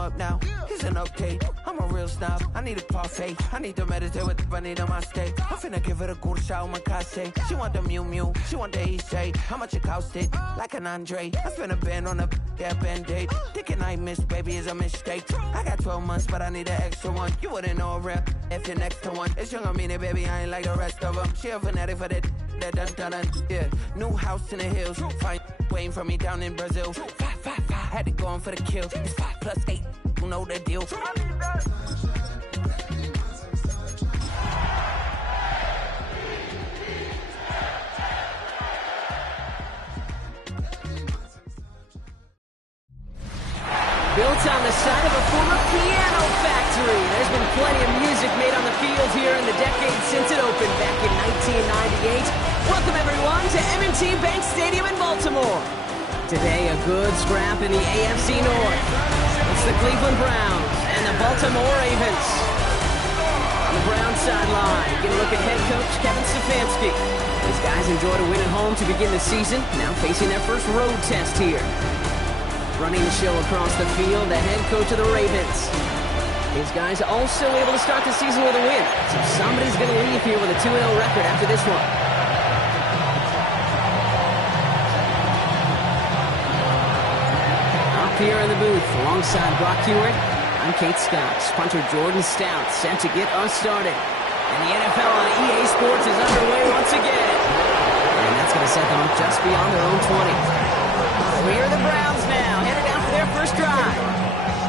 up now. He's an okay. I'm a real snob. I need a parfait. I need to meditate with the bunny on my stay. I'm finna give it a good shot on my case. She want the Mew Mew. She want the Eastside. How much it costed? Like an Andre. I spent a band on a band-aid. Thinking I missed, baby, is a mistake. I got 12 months, but I need an extra one. You wouldn't know a rep if you're next to one. It's young, I mean it, baby. I ain't like the rest of them. She a fanatic for that. Yeah. New house in the hills. Fine. Waiting for me down in Brazil. 5, had to go on for the kill. It's 5 plus 8. You know the deal. Built on the side of a former piano factory, there's been plenty of music made on the field here in the decade since it opened back in 1998. Welcome everyone to M&T Bank Stadium in Baltimore. Today, a good scrap in the AFC North. It's the Cleveland Browns and the Baltimore Ravens. On the Browns sideline, you get a look at head coach Kevin Stefanski. These guys enjoyed a win at home to begin the season, now facing their first road test here. Running the show across the field, the head coach of the Ravens. These guys also able to start the season with a win, so somebody's going to leave here with a 2-0 record after this one. Up here in the booth, alongside Brock Hewitt, I'm Kate Scott. Punter Jordan Stout set to get us started. And the NFL on EA Sports is underway once again. And that's going to set them up just beyond their own 20. Here are the Browns now, headed out for their first drive.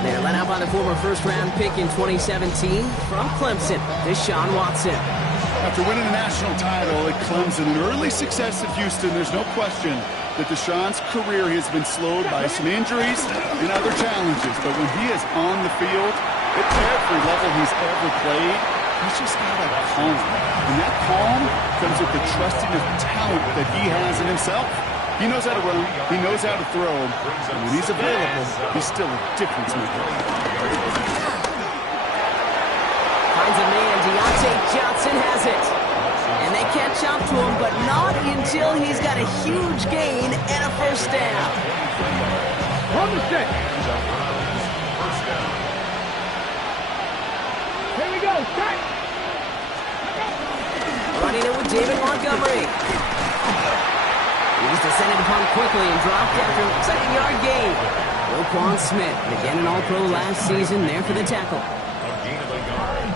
They're led out by the former first-round pick in 2017 from Clemson, Deshaun Watson. After winning a national title at Clemson and early success at Houston, there's no question that Deshaun's career has been slowed by some injuries and other challenges. But when he is on the field, at every level he's ever played, he's just got a calm. And that calm comes with the trusting of talent that he has in himself. He knows how to run, he knows how to throw, and when he's available, he's still a difference maker. Finds a man, Deontay Johnson has it. And they catch up to him, but not until he's got a huge gain and a first down. Hold the stick. Here we go, set. Running it with David Montgomery. He's descended upon quickly and dropped after a second yard gain. Roquan Smith, again an All-Pro last season, there for the tackle. A gain of a yard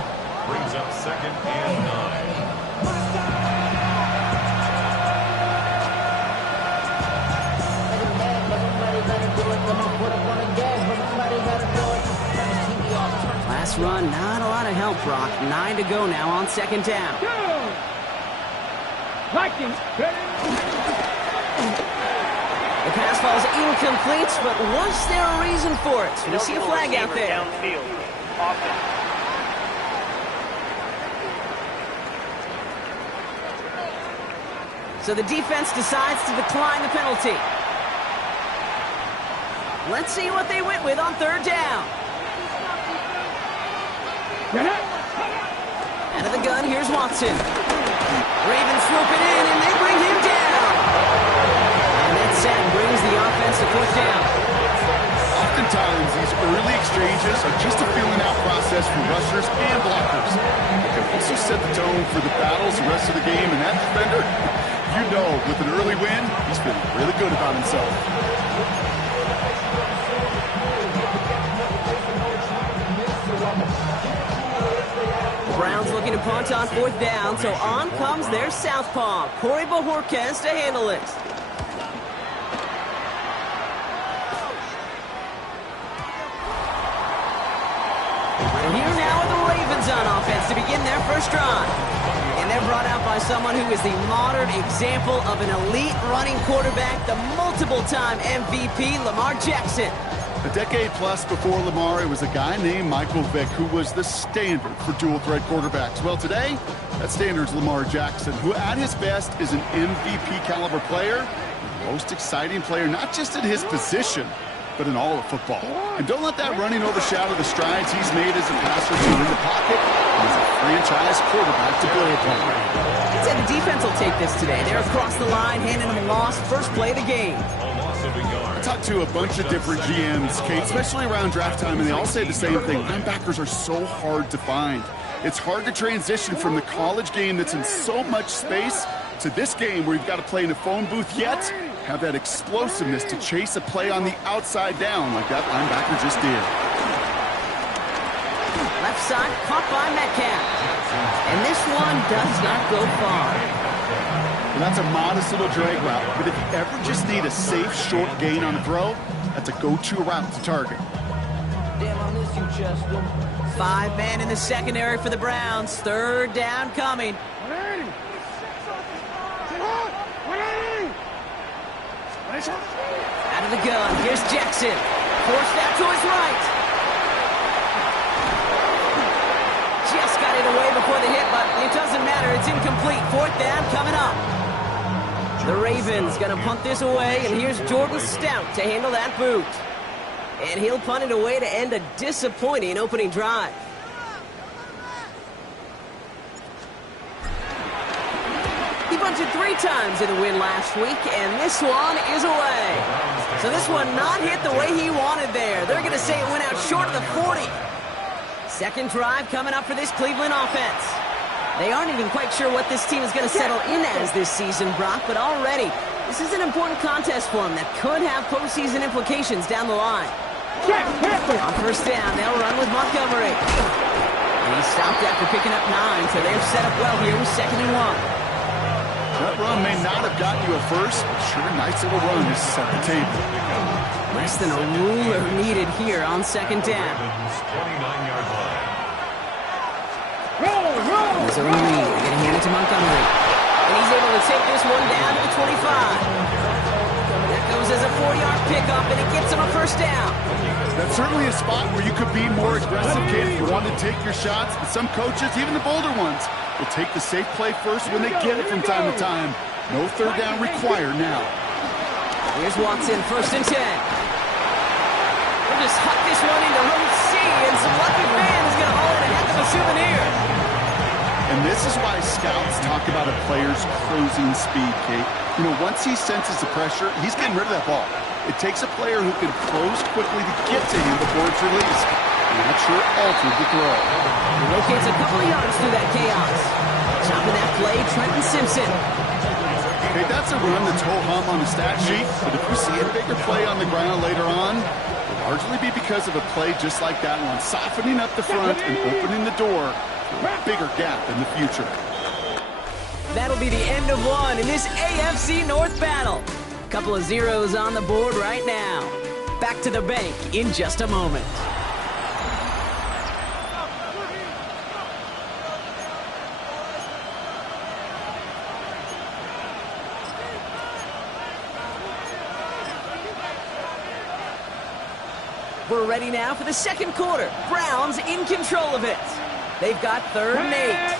brings up 2nd and 9. Last run, not a lot of help, Brock. 9 to go now on 2nd down. Vikings, The pass falls incomplete, but was there a reason for it? We see a flag out there. Downfield. Offense. So the defense decides to decline the penalty. Let's see what they went with on 3rd down. Out of the gun, here's Watson. Ravens swoop it in, and they bring him down. And that sack brings the offense to 4th down. Oftentimes, these early exchanges are just a feeling-out process for rushers and blockers. They can also set the tone for the battles the rest of the game, and that defender, you know, with an early win, he's feeling really good about himself. Browns looking to punt on 4th down, so on comes their southpaw, Corey Bojorquez, to handle it. And here now are the Ravens on offense to begin their first drive. And they're brought out by someone who is the modern example of an elite running quarterback, the multiple-time MVP, Lamar Jackson. A decade plus before Lamar, it was a guy named Michael Vick who was the standard for dual-threat quarterbacks. Well, today, that standard's Lamar Jackson, who at his best is an MVP-caliber player, most exciting player, not just at his position, but in all of football. And don't let that running overshadow the strides he's made as a passer in the pocket and as a franchise quarterback to build upon. I'd say the defense will take this today. They're across the line, handing them a loss, first play of the game. receiving yard. I talked to a bunch of different GMs, Kate, especially around draft time, and they all say the same thing. Linebackers are so hard to find. It's hard to transition from the college game that's in so much space to this game where you've got to play in a phone booth, yet have that explosiveness to chase a play on the outside down like that linebacker just did. Left side caught by Metcalf. And this one does not go far. And that's a modest little drag route, but if you ever just need a safe short gain on a throw, that's a go-to route to target. Damn, I miss you, Chester. 5 men in the secondary for the Browns. Third down coming. Out of the gun. Here's Jackson. Forced out to his right. Just got it away before the hit, but it doesn't matter. It's incomplete. Fourth down coming up. The Ravens going to punt this away, and here's Jordan Stout to handle that boot. And he'll punt it away to end a disappointing opening drive. He punted 3 times in the win last week, and this one is away. So this one not hit the way he wanted there. They're going to say it went out short of the 40. Second drive coming up for this Cleveland offense. They aren't even quite sure what this team is going to settle in as this season, Brock, but already this is an important contest for them that could have postseason implications down the line. On first down, they'll run with Montgomery. And he stopped after picking up 9, so they're set up well here with 2nd and 1. That run may not have gotten you a first, but sure, nice little run to set the table. Less than a ruler needed here on 2nd down. 29-yard line. There's a lead. They're going to hand it to Montgomery. And he's able to take this one down to the 25. That goes as a 4-yard pickup, and it gets him a first down. That's certainly a spot where you could be more aggressive, kid, if you want to take your shots. But some coaches, even the bolder ones, will take the safe play first when they get it from time to time. No third down required now. Here's Watson, 1st and 10. We'll just huck this one into row C, and some lucky fan is going to haul in a heck of a souvenir. And this is why scouts talk about a player's closing speed, Kate. You know, once he senses the pressure, he's getting rid of that ball. It takes a player who can close quickly to get to him before it's released. And that sure altered the throw. He rotates a couple of yards through that chaos. Chopping that play, Trenton Simpson. Okay, that's a run that's ho-hum on the stat sheet, but if you see a bigger play on the ground later on, it'll largely be because of a play just like that one, softening up the front and opening the door for a bigger gap in the future. That'll be the end of one in this AFC North battle. Couple of zeros on the board right now. Back to the bank in just a moment. We're ready now for the second quarter. Browns in control of it. They've got 3rd and 8.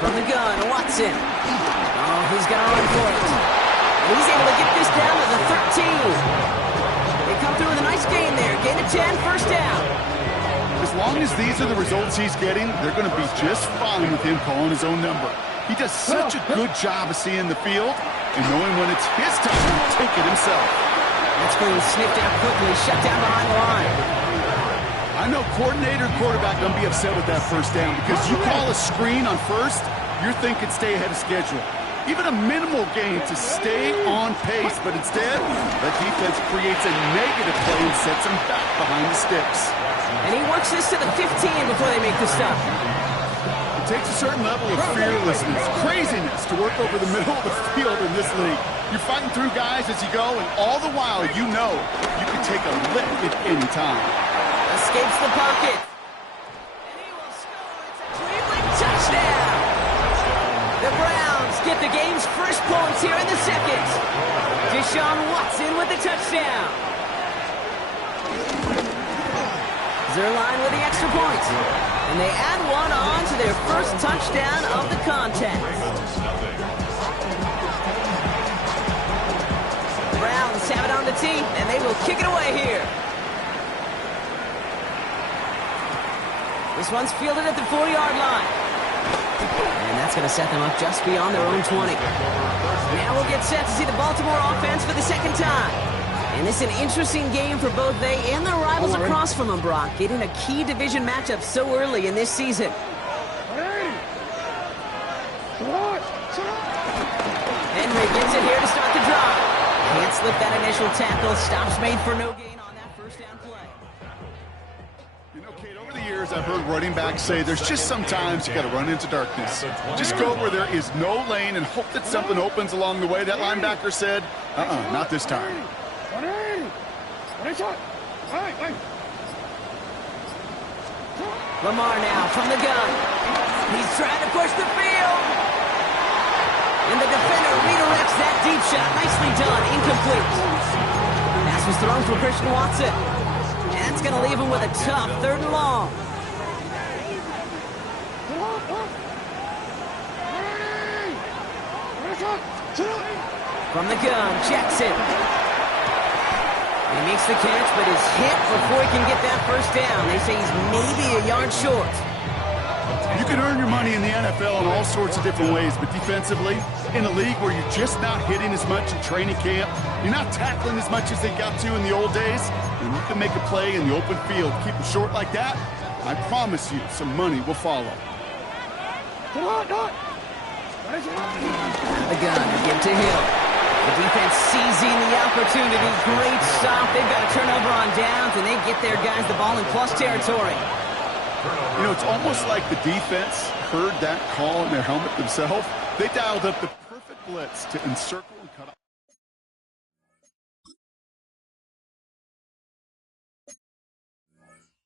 From the gun, Watson. Oh, he's got to run for it. And he's able to get this down to the 13. They come through with a nice gain there. Gain of 10, first down. As long as these are the results he's getting, they're going to be just fine with him calling his own number. He does such a good job of seeing the field and knowing when it's his time to take it himself. That's being sniffed out quickly, shut down behind the line. I know coordinator and quarterback don't be upset with that first down because you call a screen on first, you're thinking stay ahead of schedule. Even a minimal gain to stay on pace, but instead, the defense creates a negative play and sets him back behind the sticks. And he works this to the 15 before they make the stop. It takes a certain level of fearlessness, craziness to work over the middle of the field in this league. You're fighting through guys as you go, and all the while you know you can take a lick at any time. Escapes the pocket. And he will score. It's a Cleveland touchdown. The Browns get the game's first points here in the second. Deshaun Watson with the touchdown. Zerline with the extra point. And they add one on to their first touchdown of the contest. The Browns have it on the tee, and they will kick it away here. This one's fielded at the 4-yard line. And that's going to set them up just beyond their own 20. Now we'll get set to see the Baltimore offense for the second time. And this is an interesting game for both they and their rivals across from them, Brock, getting a key division matchup so early in this season. Henry gets it here to start the drive. Can't slip that initial tackle. Stops made for no gain on that first down play. You know, Kate, over the years, I've heard running backs say there's just sometimes you got to run into darkness. Just go where there is no lane and hope that something opens along the way. That linebacker said, not this time. Lamar now from the gun. He's trying to push the field. And the defender redirects that deep shot. Nicely done. Incomplete. Pass was thrown for Christian Watson. And that's going to leave him with a tough 3rd and long. From the gun, Jackson. He makes the catch, but is hit before he can get that first down. They say he's maybe a yard short. You can earn your money in the NFL in all sorts of different ways, but defensively, in a league where you're just not hitting as much in training camp, you're not tackling as much as they got to in the old days, and you can make a play in the open field, keep them short like that, I promise you some money will follow. The gun, give to Hill. The defense seizing the opportunity. Great stop. They've got a turnover on downs, and they get their guys the ball in plus territory. You know, it's almost like the defense heard that call in their helmet themselves. They dialed up the perfect blitz to encircle and cut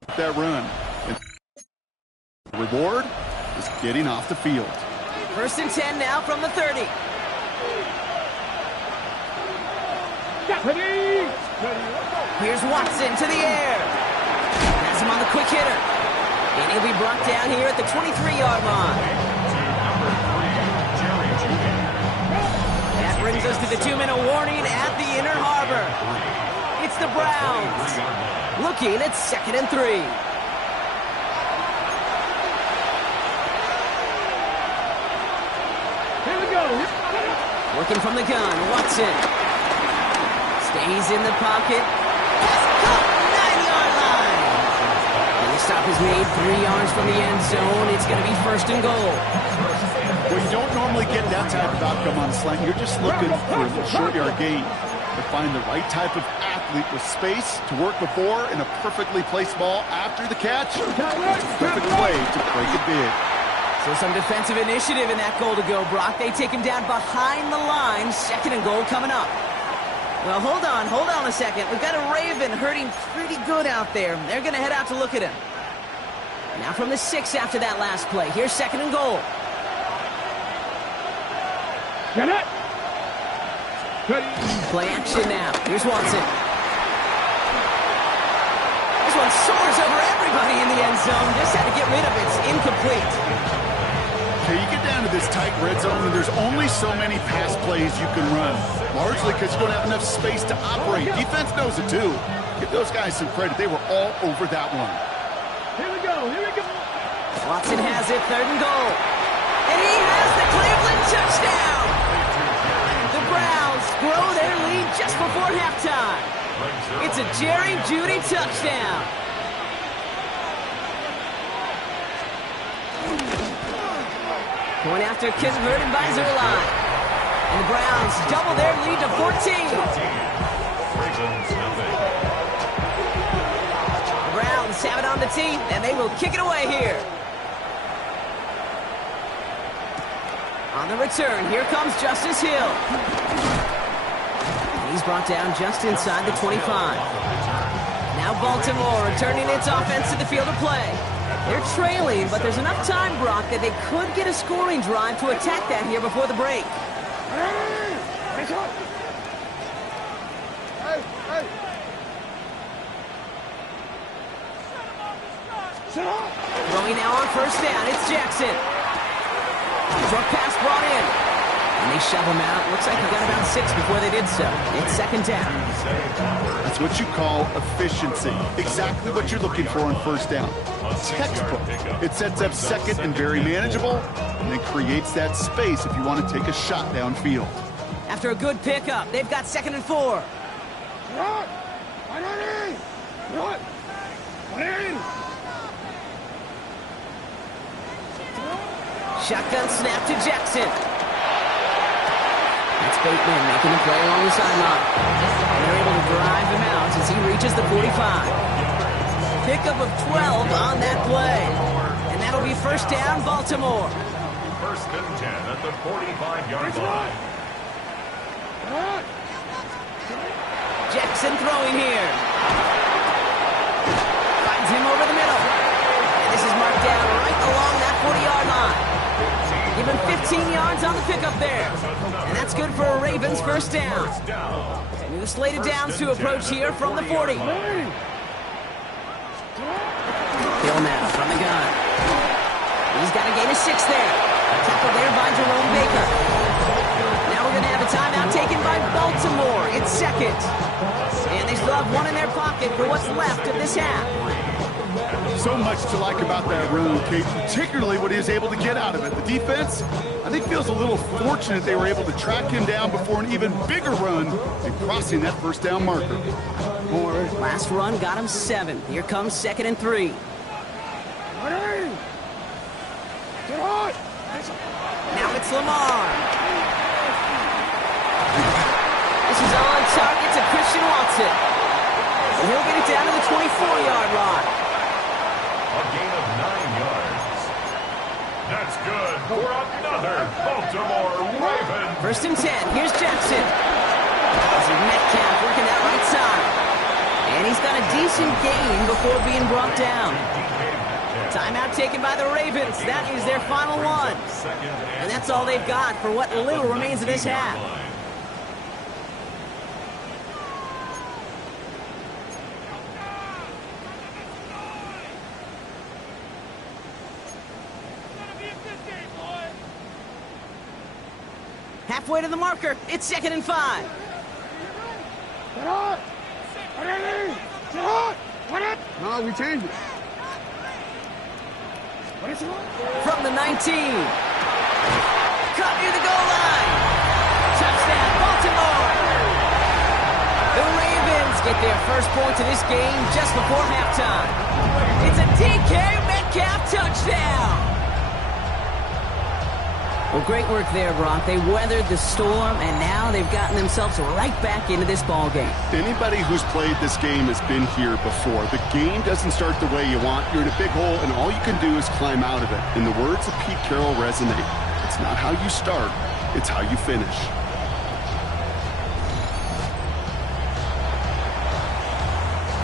off that run. And the reward is getting off the field. 1st and 10 now from the 30. Here's Watson to the air. Has him on the quick hitter. And he'll be brought down here at the 23-yard line. That brings us to the 2-minute warning at the inner harbor. It's the Browns looking at 2nd and 3. Here we go. Working from the gun, Watson. Stays in the pocket. Pass caught, 9-yard line. And the stop is made 3 yards from the end zone. It's going to be 1st and goal. Well, you don't normally get that type of outcome on a slant. You're just looking for a short yard gain. To find the right type of athlete with space to work before and a perfectly placed ball after the catch. It's a perfect play to break it big. So some defensive initiative in that goal to go, Brock. They take him down behind the line. 2nd and goal coming up. Well, hold on a second. We've got a Raven hurting pretty good out there. They're going to head out to look at him. Now from the 6 after that last play. Here's 2nd and goal. Get it. Play action now. Here's Watson. This one soars over everybody in the end zone. Just had to get rid of it. It's incomplete. Okay, you get down to this tight red zone, and there's only so many pass plays you can run, largely because you don't have enough space to operate. Defense knows it, too. Give those guys some credit. They were all over that one. Here we go. Here we go. Watson has it, 3rd and goal. And he has the Cleveland touchdown. The Browns grow their lead just before halftime. It's a Jerry Jeudy touchdown. Going after converted by Zerline. And the Browns double their lead to 14. The Browns have it on the tee, and they will kick it away here. On the return, here comes Justice Hill. And he's brought down just inside the 25. Now Baltimore returning its offense to the field of play. They're trailing, but there's enough time, Brock, that they could get a scoring drive to attack that here before the break. Throwing now on 1st down, it's Jackson. Drop pass brought in. And they shove him out. Looks like he got about 6 before they did so. It's second down. That's what you call efficiency. Exactly what you're looking for on first down. Textbook. It sets up second and very manageable, and it creates that space if you want to take a shot downfield. After a good pickup, they've got 2nd and 4. Shotgun snap to Jackson. That's Bateman making the play along the sideline. And they're able to drive him out as he reaches the 45. Pickup of 12 on that play. And that'll be first down, Baltimore. First and 10 at the 45-yard line. Jackson throwing here. Finds him over the middle. And this is marked down right along that 40-yard line. Give him 15 yards on the pickup there. And that's good for a Ravens first down. New slated downs to approach here from the 40. Hill now from the gun. He's got a gain of 6 there. Tackled there by Jerome Baker. Now we're going to have a timeout taken by Baltimore. It's second. And they still have one in their pocket for what's left of this half. So much to like about that run, Kate, particularly what he was able to get out of it. The defense, I think, feels a little fortunate they were able to track him down before an even bigger run and crossing that first down marker. Moore's last run got him 7. Here comes 2nd and 3. Now it's Lamar. This is on target to Christian Watson. And he'll get it down to the 24-yard line. A gain of 9 yards. That's good for another Baltimore Raven. First and 10. Here's Jackson. This is Metcalf working that right side. And he's got a decent gain before being brought down. Timeout taken by the Ravens. That is their final one. And that's all they've got for what little remains of this half. Halfway to the marker. It's 2nd and 5. No, we changed it. From the 19. Caught near the goal line. Touchdown, Baltimore. The Ravens get their first points of this game just before halftime. It's a DK Metcalf touchdown. Well, great work there, Brock. They weathered the storm, and now they've gotten themselves right back into this ball game. Anybody who's played this game has been here before. The game doesn't start the way you want. You're in a big hole, and all you can do is climb out of it. And the words of Pete Carroll resonate. It's not how you start, it's how you finish.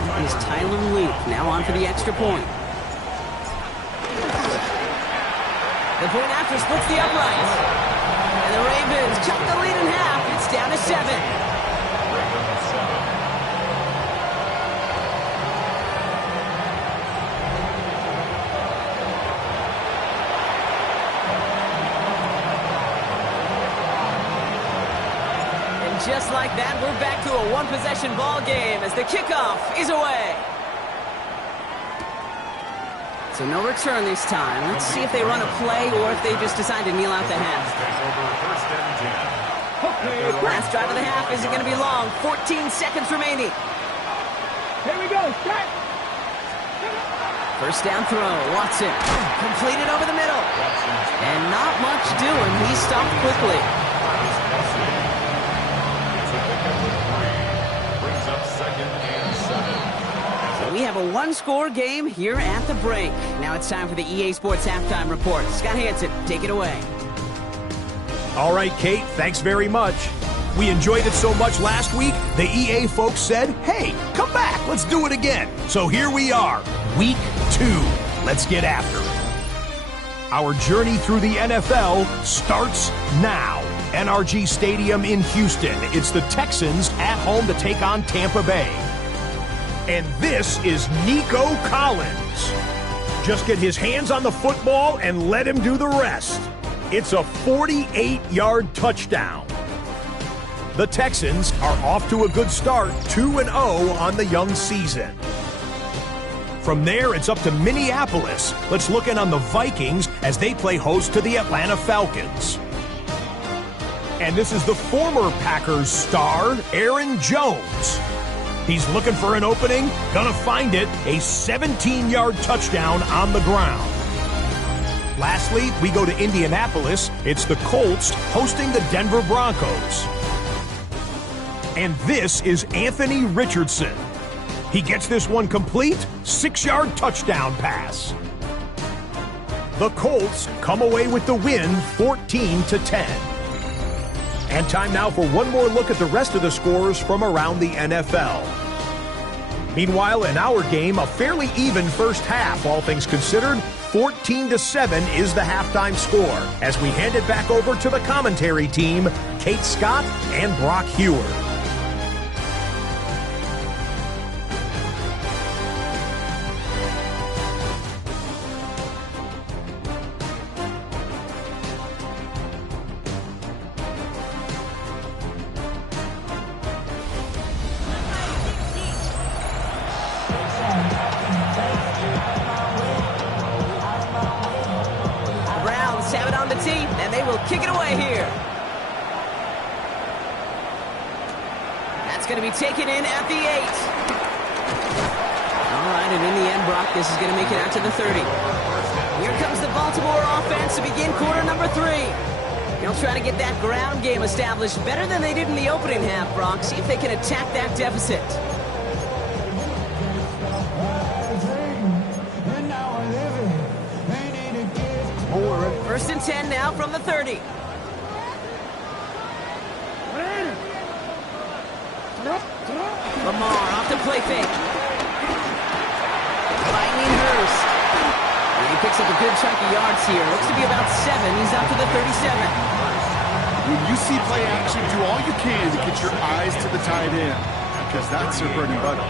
And is Tyler Luke now on for the extra point. The point after splits the uprights. And the Ravens cut the lead in half. It's down to 7. And just like that, we're back to a one-possession ball game as the kickoff is away. So no return this time. Let's see if they run a play or if they just decide to kneel out the half. Last drive of the half isn't going to be long. 14 seconds remaining. Here we go. Start. First down throw. Watson. Completed over the middle. And not much doing. He stopped quickly. Brings up 2nd and 7. We have a one-score game here at the break. Now it's time for the EA Sports Halftime Report. Scott Hansen, take it away. All right, Kate, thanks very much. We enjoyed it so much last week, the EA folks said, hey, come back, let's do it again. So here we are, week 2. Let's get after it. Our journey through the NFL starts now. NRG Stadium in Houston. It's the Texans at home to take on Tampa Bay. And this is Nico Collins. Just get his hands on the football and let him do the rest. It's a 48-yard touchdown. The Texans are off to a good start, 2-0 on the young season. From there, it's up to Minneapolis. Let's look in on the Vikings as they play host to the Atlanta Falcons. And this is the former Packers star, Aaron Jones. He's looking for an opening, gonna find it, a 17-yard touchdown on the ground. Lastly, we go to Indianapolis. It's the Colts hosting the Denver Broncos. And this is Anthony Richardson. He gets this one complete, 6-yard touchdown pass. The Colts come away with the win, 14-10. And time now for one more look at the rest of the scores from around the NFL. Meanwhile, in our game, a fairly even first half, all things considered. 14-7 is the halftime score as we hand it back over to the commentary team, Kate Scott and Brock Heward. Kick it away here. That's going to be taken in at the 8. All right, and in the end, Brock, this is going to make it out to the 30. Here comes the Baltimore offense to begin quarter number 3. They'll try to get that ground game established better than they did in the opening half, Brock. See if they can attack that deficit. First and 10 now from the 30. Lamar off the play fake. Finding Hurst. And he picks up a good chunk of yards here. Looks to be about 7. He's out to the 37. When you see play action, do all you can to get your eyes to the tight end, because that's their bread and butter.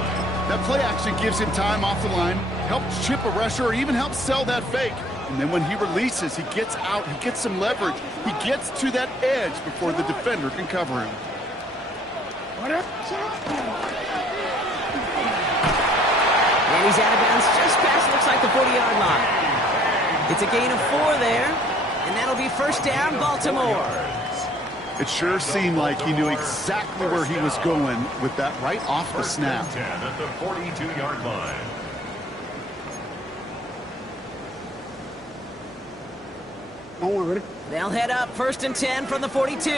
That play action gives him time off the line, helps chip a rusher, or even helps sell that fake. And then when he releases, he gets out, he gets some leverage. He gets to that edge before the defender can cover him. And he's out of bounds just past, looks like the 40-yard line. It's a gain of 4 there, and that'll be first down, Baltimore. It sure seemed like he knew exactly where he was going with that right off the snap. First down at the 42-yard line. They'll head up first and 10 from the 42.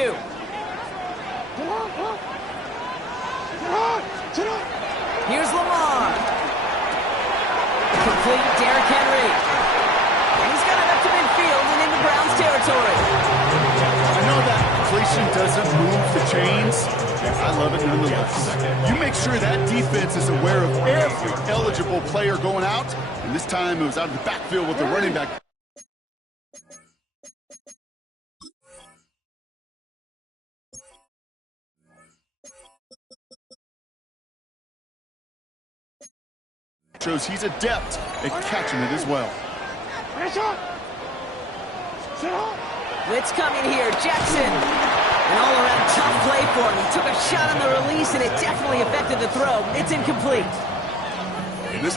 Here's Lamar. Complete Derrick Henry. And he's got it up to midfield and into Browns territory. I know that completion doesn't move the chains. I love it nonetheless. You make sure that defense is aware of every eligible player going out. And this time it was out of the backfield with the running back. Shows he's adept at catching it as well. Blitz coming here, Jackson. An all-around tough play for him. He took a shot on the release, and it definitely affected the throw. It's incomplete. This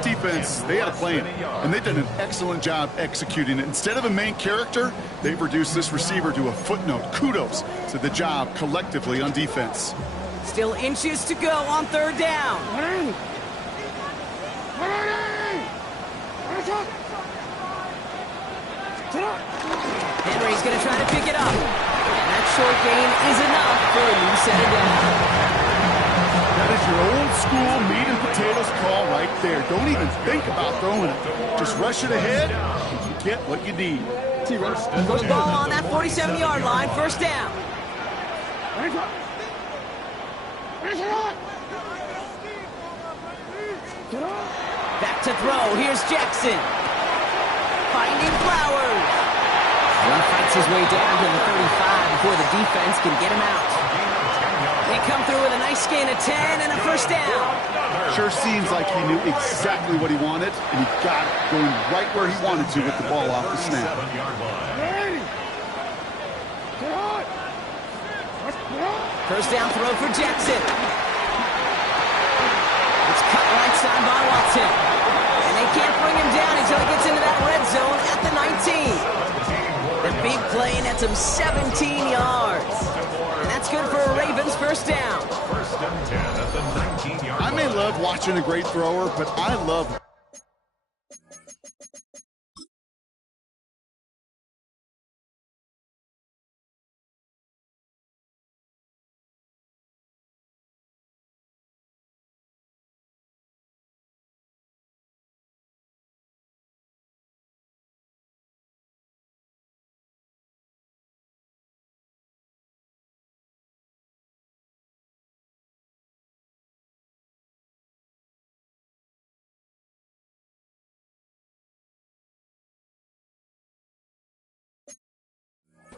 defense, they had a plan, and they've done an excellent job executing it. Instead of a main character, they've reduced this receiver to a footnote. Kudos to the job collectively on defense. Still inches to go on third down. Henry's going to try to pick it up. And that short gain is enough for a new set of down. That is your old school meat and potatoes call right there. Don't even think about throwing it. Just rush it ahead and you get what you need. Goes ball on that 47-yard line, first down. Back to throw. Here's Jackson. Finding Flowers. He fights his way down to the 35 before the defense can get him out. They come through with a nice gain of 10 and a first down. Sure seems like he knew exactly what he wanted, and he got it, going right where he wanted to with the ball off the snap. First down throw for Jackson. It's cut right side by Watson. And they can't bring him down until he gets into that red zone at the 19. The big play nets him 17 yards. And that's good for a Ravens first down. First and 10 at the 19-yard line. I may love watching a great thrower, but I love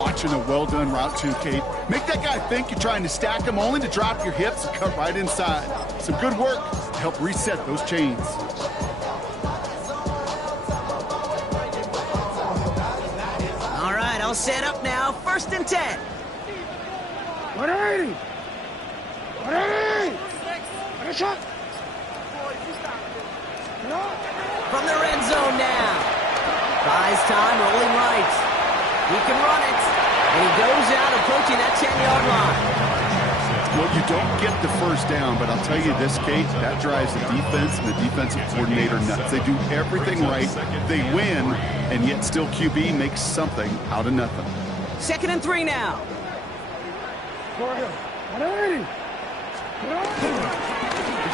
watching a well-done route too, Kate. Make that guy think you're trying to stack him only to drop your hips and cut right inside. Some good work to help reset those chains. All right, all set up now. First and 10. 180! 180! Finish up! From the red zone now. Buys time, rolling right. He can run it. And he goes out approaching that 10-yard line. Well, you don't get the first down, but I'll tell you this, Kate, that drives the defense and the defensive coordinator nuts. They do everything right. They win, and yet still QB makes something out of nothing. Second and 3 now. 180!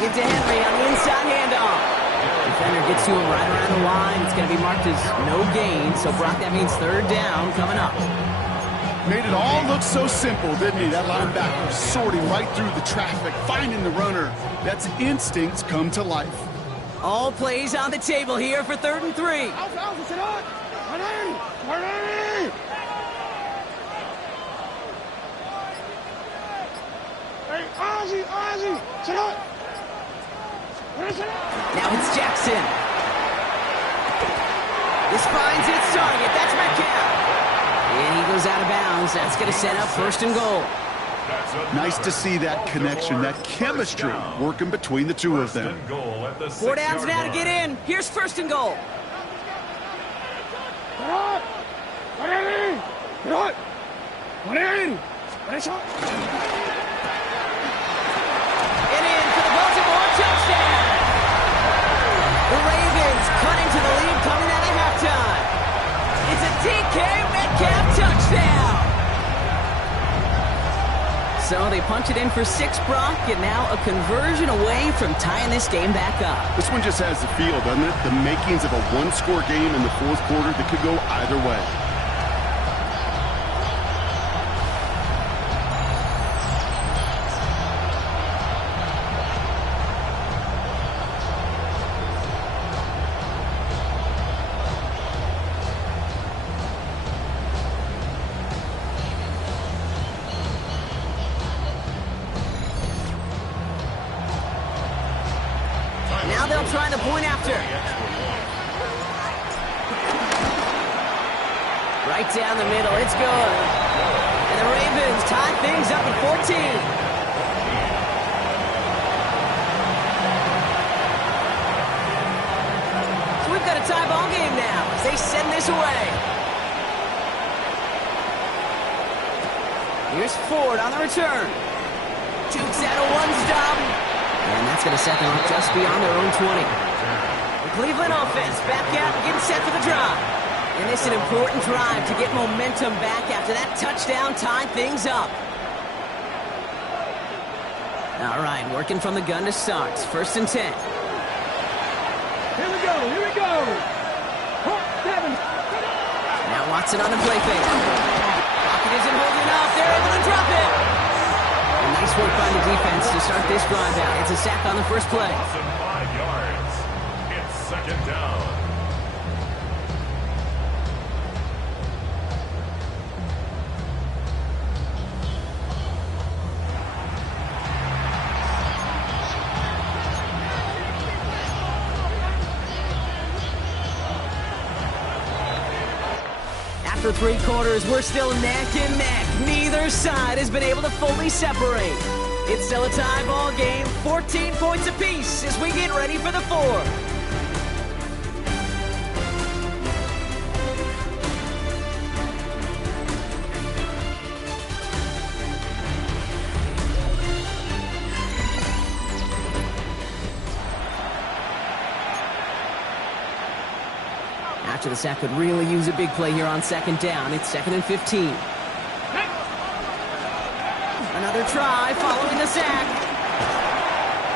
Give to Henry on the inside handoff. Defender gets to him right around the line. It's going to be marked as no gain. So, Brock, that means third down coming up. Made it all look so simple, didn't he? That linebacker sorting right through the traffic, finding the runner. That's instincts come to life. All plays on the table here for third and 3. Alpha, sit on! 180! 180! Hey, Ozzy! Sit on! Now it's Jackson. This finds its target. That's Metcalf. And he goes out of bounds. That's going to set up first and goal. Nice to see that connection, that chemistry working between the two of them. 4 downs now to get in. Here's first and goal. Get on! 180! Get on! 180! Finish up! And in for the Baltimore touchdown. The Ravens cutting to the lead coming out of halftime. It's a DK Metcalf touchdown. So they punch it in for 6, Brock, and now a conversion away from tying this game back up. This one just has the feel, doesn't it? The makings of a one-score game in the fourth quarter that could go either way. Now they'll try the point after. Right down the middle, it's good. And the Ravens tie things up at 14. So we've got a tie ball game now as they send this away. Here's Ford on the return. Jukes out a one-stop. And that's going to set them up just beyond their own 20. The Cleveland offense back out and getting set for the drive. And it's an important drive to get momentum back after that touchdown tied things up. All right, working from the gun to start. First and 10. Here we go! 7. Now Watson on the play fake. Pocket isn't holding up. They're able to drop it. And nice work by the defense to start this drive out. It's a sack on the first play. 5 yards. It's second down. After 3 quarters, we're still neck and neck. Neither side has been able to fully separate. It's still a tie ball game, 14 points apiece as we get ready for the 4th. After the sack could really use a big play here on 2nd down. It's 2nd and 15. Another try following the sack.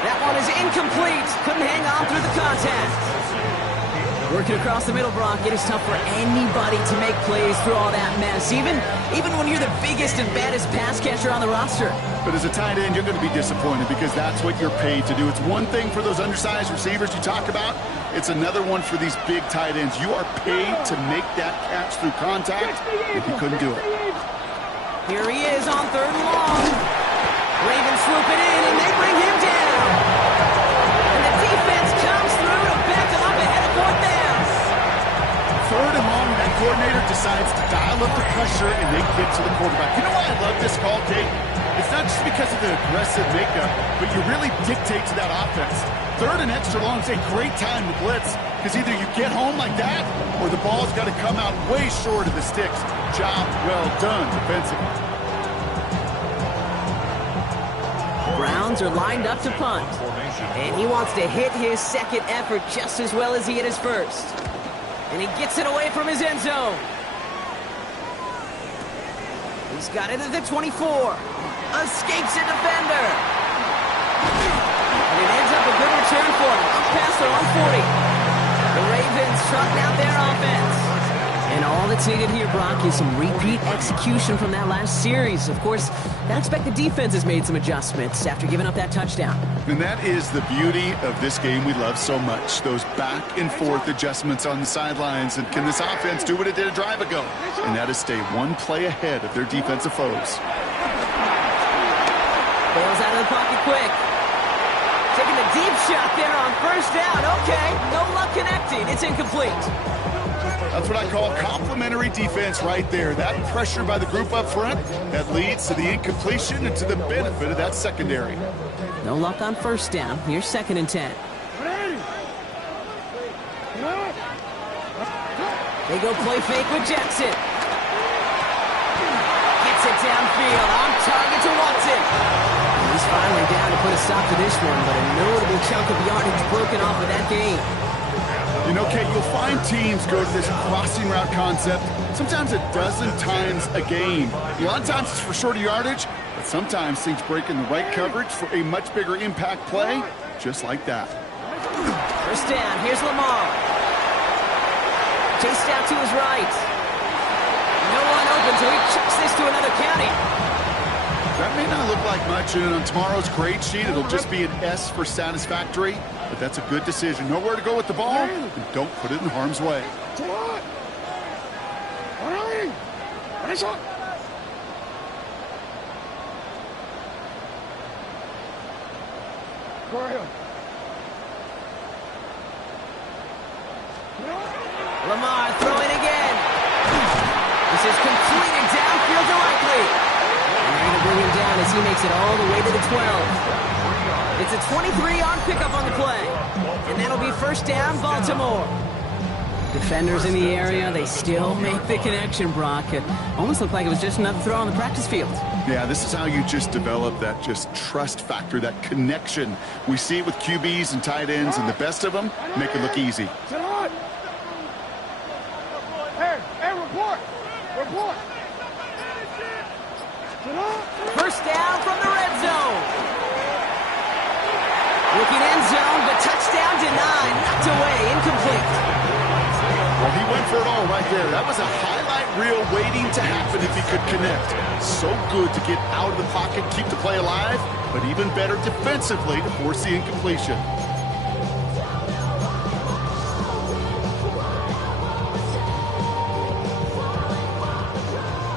That one is incomplete. Couldn't hang on through the contact. Working across the middle, Brock, it is tough for anybody to make plays through all that mess, even when you're the biggest and baddest pass catcher on the roster. But as a tight end, you're going to be disappointed because that's what you're paid to do. It's one thing for those undersized receivers you talk about. It's another one for these big tight ends. You are paid to make that catch through contact, and he couldn't do it. Here he is on 3rd and long. Ravens swoop it in, and they bring him down. And the defense comes through to back him up ahead of 4th down. 3rd and long, and that coordinator decides to dial up the pressure, and they get to the quarterback. You know why I love this call, Kate? It's not just because of the aggressive makeup, but you really dictate to that offense. 3rd and extra long is a great time to blitz, because either you get home like that, or the ball's got to come out way short of the sticks. Job well done defensively. Browns are lined up to punt, and he wants to hit his 2nd effort just as well as he hit his 1st. And he gets it away from his end zone. He's got it at the 24. Escapes a defender. And it ends up a good return for him. Up past their own 40. The Ravens trotting out their offense. And all that's needed here, Brock, is some repeat execution from that last series. Of course, I expect the defense has made some adjustments after giving up that touchdown. And that is the beauty of this game we love so much. Those back and forth adjustments on the sidelines. And can this offense do what it did a drive ago? And that is stay one play ahead of their defensive foes. Bales out of the pocket quick. Taking the deep shot there on 1st down. Okay, no luck connecting. It's incomplete. That's what I call complimentary defense right there. That pressure by the group up front, that leads to the incompletion and to the benefit of that secondary. No luck on 1st down. Here's 2nd and 10. They go play fake with Jackson. Gets it downfield. On target to Watson. He's finally down to put a stop to this one, but a notable chunk of yardage broken off of that game. You know, Kate, you'll find teams go to this crossing route concept sometimes a dozen times a game. A lot of times it's for shorter yardage, but sometimes things break in the right coverage for a much bigger impact play, just like that. 1st down, here's Lamar. Chased out to his right. No one open, so he chucks this to another county. That may not look like much, and on tomorrow's grade sheet, it'll just be an S for satisfactory, but that's a good decision. Know where to go with the ball, and don't put it in harm's way. Lamar throwing again. This is completed downfield to Likely. And they're going to bring him down as he makes it all the way to the 12. It's a 23-yard pickup on the play. And that'll be 1st down, Baltimore. Defenders in the area, they still make the connection, Brock. It almost looked like it was just another throw on the practice field. Yeah, this is how you just develop that just trust factor, that connection. We see it with QBs and tight ends, and the best of them make it look easy. Hey, report! 1st down from the red zone. Looking end zone, but touchdown denied. Knocked away, incomplete. Well, he went for it all right there. That was a highlight reel waiting to happen if he could connect. So good to get out of the pocket, keep the play alive, but even better defensively to force the incompletion.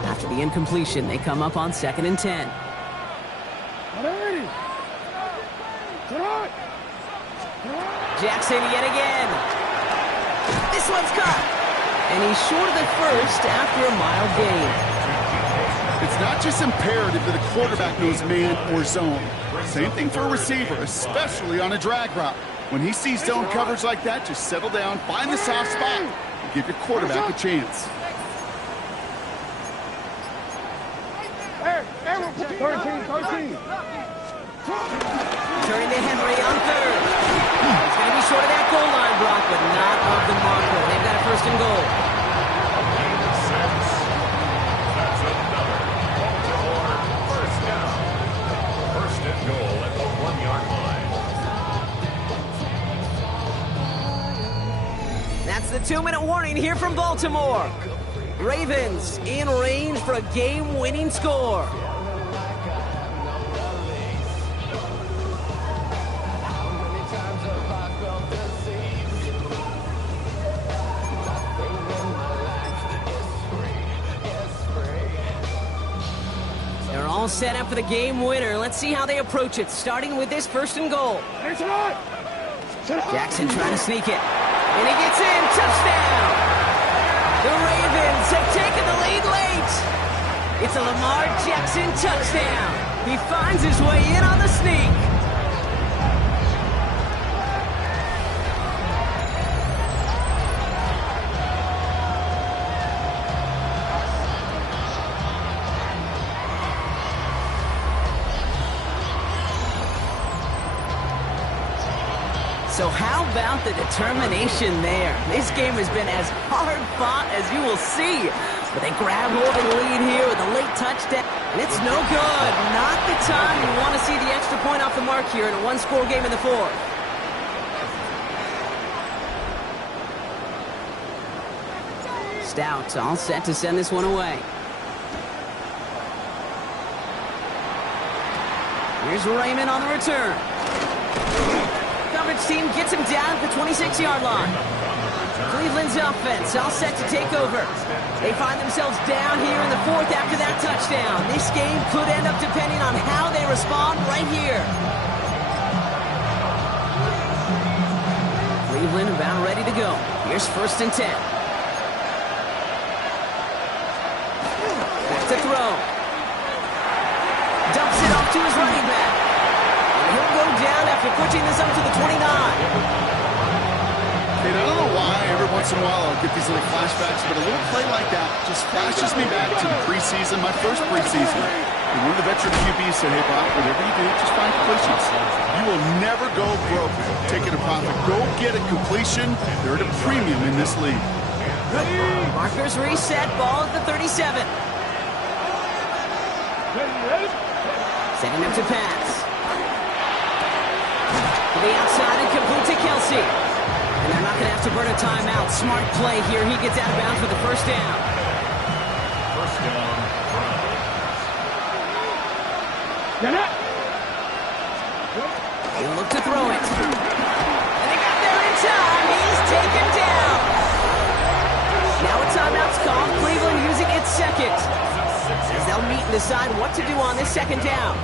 After the incompletion, they come up on 2nd and 10. Jackson yet again. This one's caught. and he's short of the first after a mile gain. It's not just imperative that the quarterback knows man or zone. Same thing for a receiver, especially on a drag route. When he sees zone coverage like that, just settle down, find the soft spot, and give your quarterback a chance. Turning to Henry on third. He's going to be short of that goal line block, but not of the marker. They've got a first and goal. That's another Baltimore first down. First and goal at the 1-yard line. That's the 2-minute warning here from Baltimore. Ravens in range for a game-winning score. They're all set up for the game winner. Let's see how they approach it, starting with this first and goal. Jackson trying to sneak it. And he gets in. Touchdown! The Ravens have taken the lead late. It's a Lamar Jackson touchdown. He finds his way in on the sneak. So how about the determination there? This game has been as hard fought as you will see. But they grab hold of the lead here with a late touchdown. And it's no good. Not the time you want to see the extra point off the mark here in a one-score game in the fourth. Stout all set to send this one away. Here's Raymond on the return. Coverage team gets him down at the 26-yard line. Cleveland's offense all set to take over. They find themselves down here in the fourth after that touchdown. This game could end up depending on how they respond right here. Cleveland about ready to go. Here's first and 10. Back to throw. Dumps it off to his running back. He'll go down after pushing this up to the 29. I don't know why every once in a while I'll get these little flashbacks, but a little play like that just flashes me back to the preseason, my first preseason. And one of the veteran QBs said, hey, Bob, whatever you do, just find completions. You will never go broke taking a profit. Go get a completion. They're at a premium in this league. Markers reset, ball at the 37. Setting up to pass. To the outside and complete to Kelsey. And they're not going to have to burn a timeout. Smart play here. He gets out of bounds for the first down. First down, He'll look to throw it. And they got there in time. He's taken down. Now a timeout's called. Cleveland using its second. As they'll meet and decide what to do on this second down.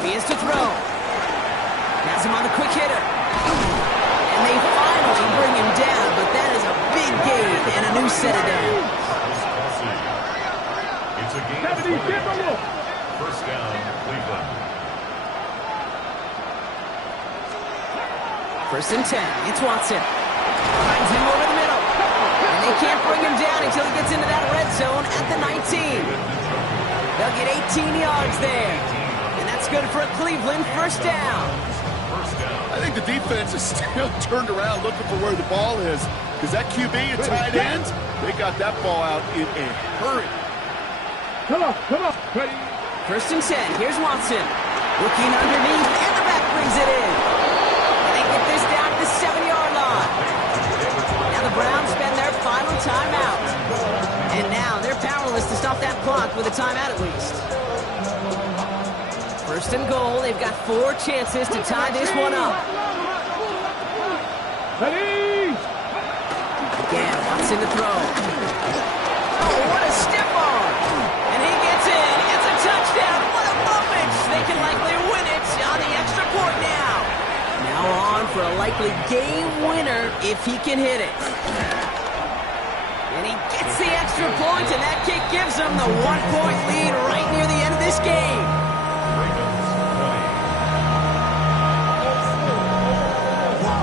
He is to throw. Has him on the quick hitter. And they finally bring him down, but that is a big gain and a new set of downs. It's a game of 20. First down, Cleveland. First and 10. It's Watson. Finds him over the middle. And they can't bring him down until he gets into that red zone at the 19. They'll get 18 yards there. And that's good for a Cleveland first down. I think the defense is still turned around looking for where the ball is. Because that QB and tight ends, they got that ball out in a hurry. Come on. Ready. First and 10. Here's Watson. Looking underneath, and the back brings it in. And they get this down to the 7-yard line. Now the Browns spend their final timeout. And now they're powerless to stop that clock with a timeout at least. First and goal. They've got 4 chances to tie this one up. Ready. Again, Watson to throw. Oh, what a if he can hit it. And he gets the extra point, and that kick gives him the 1-point lead right near the end of this game.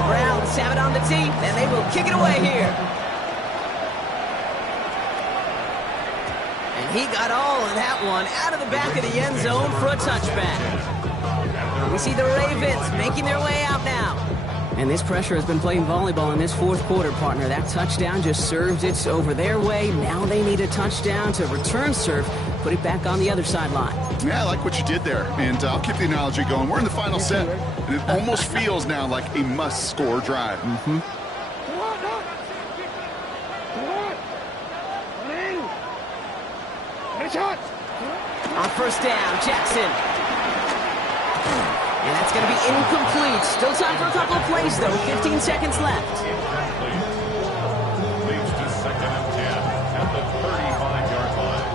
Browns have it on the tee, and they will kick it away here. And he got all of that one out of the back of the end zone for a touchback. We see the Ravens making their way out now. And this pressure has been playing volleyball in this fourth quarter, partner. That touchdown just served it over their way. Now they need a touchdown to return serve, put it back on the other sideline. Yeah, I like what you did there. And I'll keep the analogy going. We're in the final set, and it almost feels now like a must-score drive. Mm-hmm. On first down, Jackson. And that's going to be incomplete. Still time for a couple of plays, though. 15 seconds left. Leads to 2nd and 10 at the 35-yard line.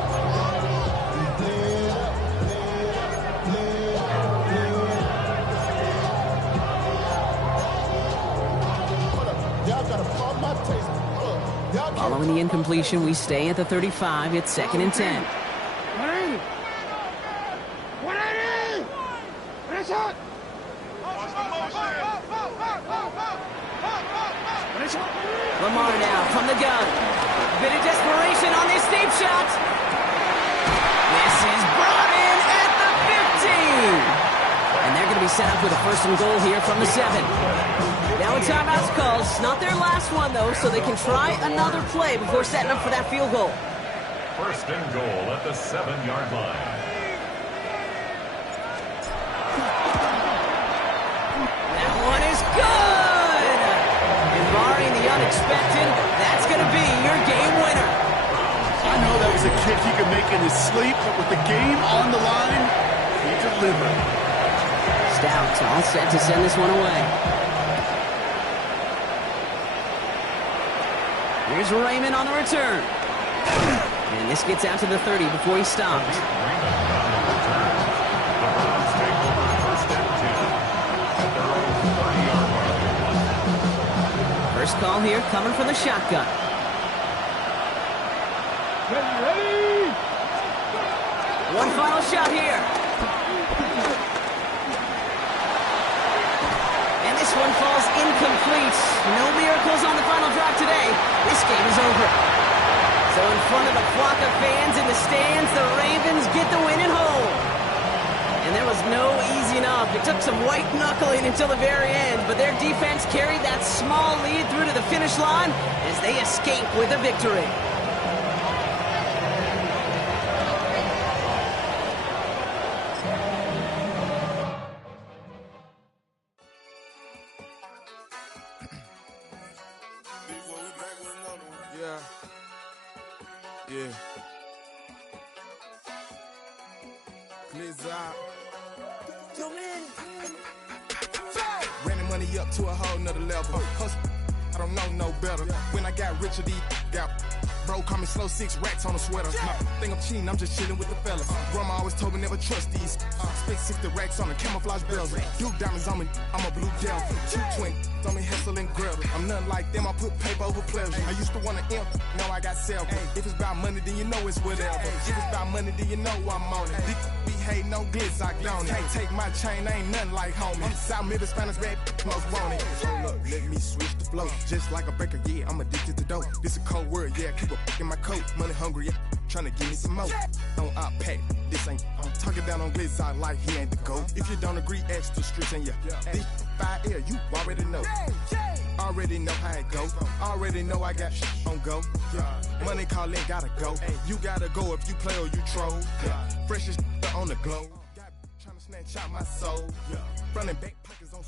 Following the incompletion, we stay at the 35. It's 2nd and 10. Lamar now from the gun. Bit of desperation on this deep shot. This is brought in at the 15. And they're going to be set up with a 1st and goal here from the 7. Now a timeout's called. It's not their last one, though, so they can try another play before setting up for that field goal. 1st and goal at the 7-yard line. That one is good! And barring the unexpected, that's going to be your game winner. I know that was a kick he could make in his sleep, but with the game on the line, he delivered. Stout all set to send this one away. Here's Raymond on the return. And this gets out to the 30 before he stops. First call here coming from the shotgun. Ready? One final shot here. And this one falls incomplete. No miracles on the final drive today. This game is over. So in front of the flock of fans in the stands, the Ravens get the win and hold. And there was no easing up. It took some white knuckling until the very end, but their defense carried that small lead through to the finish line as they escape with a victory. Yeah. Running money up to a whole nother level. I don't know no better. When I got richer, these got bro, call me slow, 6 racks on a sweater. Think I'm cheating, I'm just chilling with the fellas. Grandma always told me never trust these. Spent 60 racks on the camouflage bells. Blue diamonds on me, I'm a blue devil. 2 twin on me, Hessel and Gretel. I'm nothing like them, I put paper over pleasure. I used to want to imp, now I got several. If it's about money, then you know it's whatever. If it's about money, then you know I'm on it. This be hating no glitz, I don't. Can't take my chain, ain't nothing like homie. South Middle Spanish red, most want it. Hold up, let me switch the flow. Just like a baker, yeah, I'm addicted to dope. This a cold word, yeah, keep a in my coat. Money hungry, yeah, trying to give me some more. Don't I pack, this ain't. I'm talking down on glitz, I like he ain't the goat. If you don't agree, ask the streets and yeah. This 5 air, you already know. Already know how it go. Already know I got on go. Money calling, gotta go. You gotta go if you play or you troll. Freshest on the glow. Trying to snatch out my soul. Running back pockets on